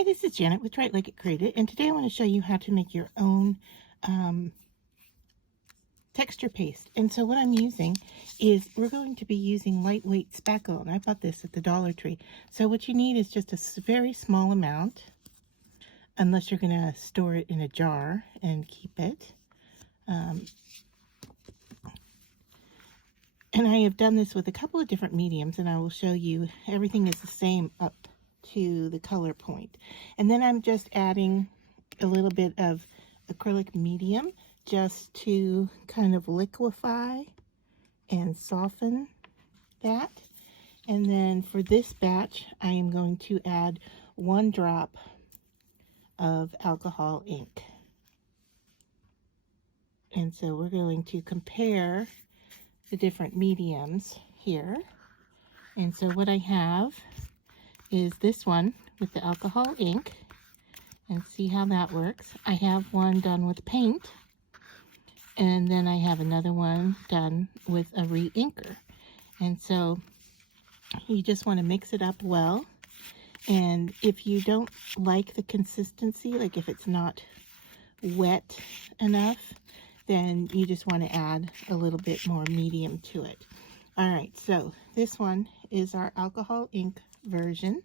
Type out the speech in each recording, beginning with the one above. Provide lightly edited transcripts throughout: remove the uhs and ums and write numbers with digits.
Hi, this is Janet with Write Like It Created, and today I want to show you how to make your own texture paste. And so what I'm using is we're going to be using lightweight spackle, and I bought this at the Dollar Tree. So what you need is just a very small amount, unless you're going to store it in a jar and keep it. And I have done this with a couple of different mediums, and I will show you everything is the same up to the color point. And then I'm just adding a little bit of acrylic medium just to kind of liquefy and soften that. And then for this batch, I am going to add 1 drop of alcohol ink. And so we're going to compare the different mediums here. And so what I have is this one with the alcohol ink, and see how that works. I have one done with paint, and then I have another one done with a re-inker. And so you just want to mix it up well. And if you don't like the consistency, like if it's not wet enough, then you just want to add a little bit more medium to it. All right, so this one is our alcohol ink version,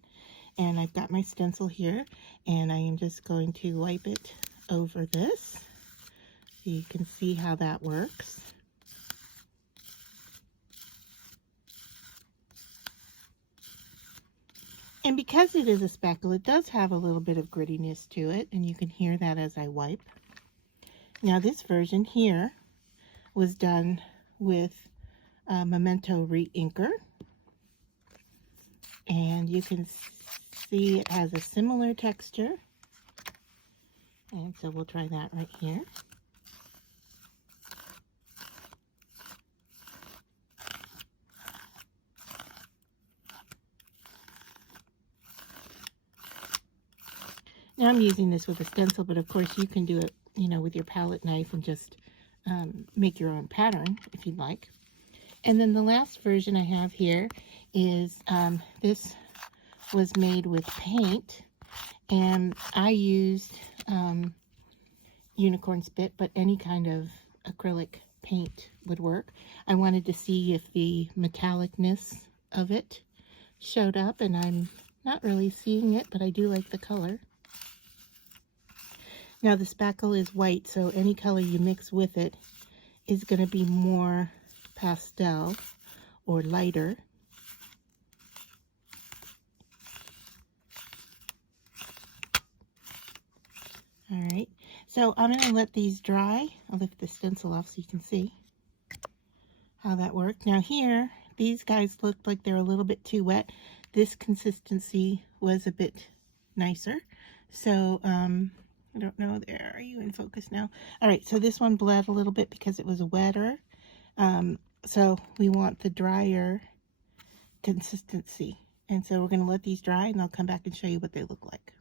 and I've got my stencil here, and I am just going to wipe it over this so you can see how that works. And because it is a spackle, it does have a little bit of grittiness to it, and you can hear that as I wipe. Now this version here was done with Memento re-inker, and you can see it has a similar texture, and so we'll try that right here. Now I'm using this with a stencil, but of course you can do it, you know, with your palette knife and just make your own pattern if you'd like. And then the last version I have here is this was made with paint, and I used unicorn spit, but any kind of acrylic paint would work. I wanted to see if the metallicness of it showed up, and I'm not really seeing it, but I do like the color. Now the spackle is white, so any color you mix with it is going to be more pastel or lighter. All right, so I'm going to let these dry. I'll lift the stencil off so you can see how that worked. Now here, these guys looked like they're a little bit too wet. This consistency was a bit nicer. So, I don't know, there, are you in focus now? All right, so this one bled a little bit because it was wetter. So we want the drier consistency. And so we're gonna let these dry, and I'll come back and show you what they look like.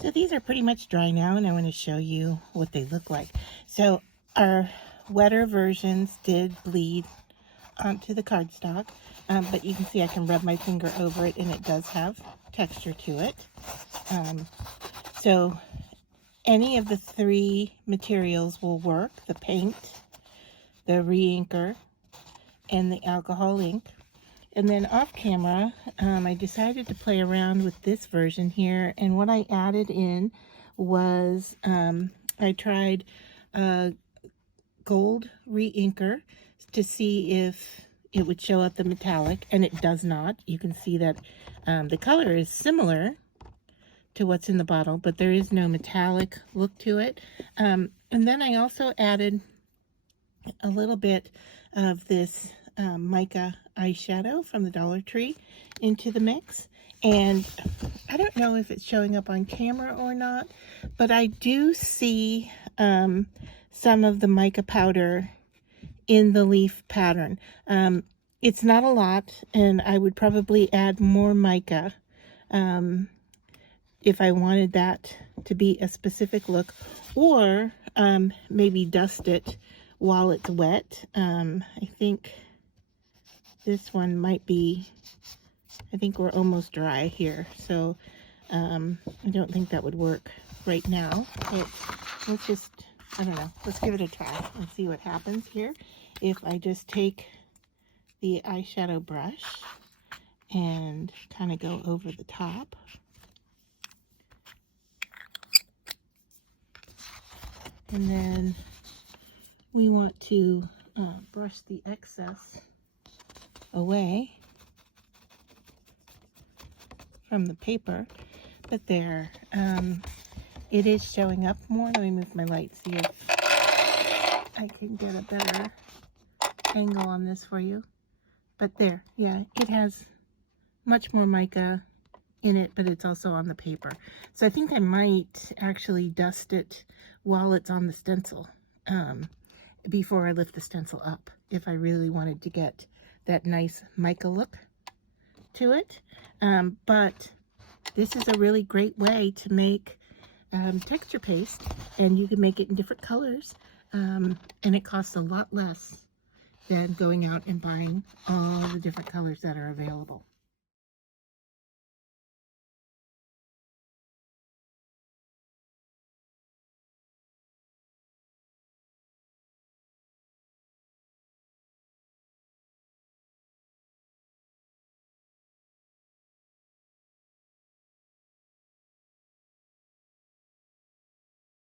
So these are pretty much dry now, and I want to show you what they look like. So our wetter versions did bleed onto the cardstock, but you can see I can rub my finger over it, and it does have texture to it. So any of the 3 materials will work: the paint, the re-inker, and the alcohol ink. And then off camera, I decided to play around with this version here, and what I added in was I tried gold re-inker to see if it would show up the metallic, and it does not. You can see that the color is similar to what's in the bottle, but there is no metallic look to it. And then I also added a little bit of this mica eyeshadow from the Dollar Tree into the mix. And I don't know if it's showing up on camera or not, but I do see some of the mica powder in the leaf pattern. It's not a lot, and I would probably add more mica if I wanted that to be a specific look, or maybe dust it while it's wet. I think this one might be, I think we're almost dry here, so I don't think that would work right now, but let's just, I don't know, let's give it a try and see what happens here. If I just take the eyeshadow brush and kind of go over the top. And then we want to brush the excess away from the paper. But there, it is showing up more. Let me move my light, see if I can get a better angle on this for you. But there, yeah, it has much more mica in it, but it's also on the paper. So I think I might actually dust it while it's on the stencil before I lift the stencil up, if I really wanted to get that nice mica look to it. But this is a really great way to make texture paste, and you can make it in different colors, and it costs a lot less than going out and buying all the different colors that are available.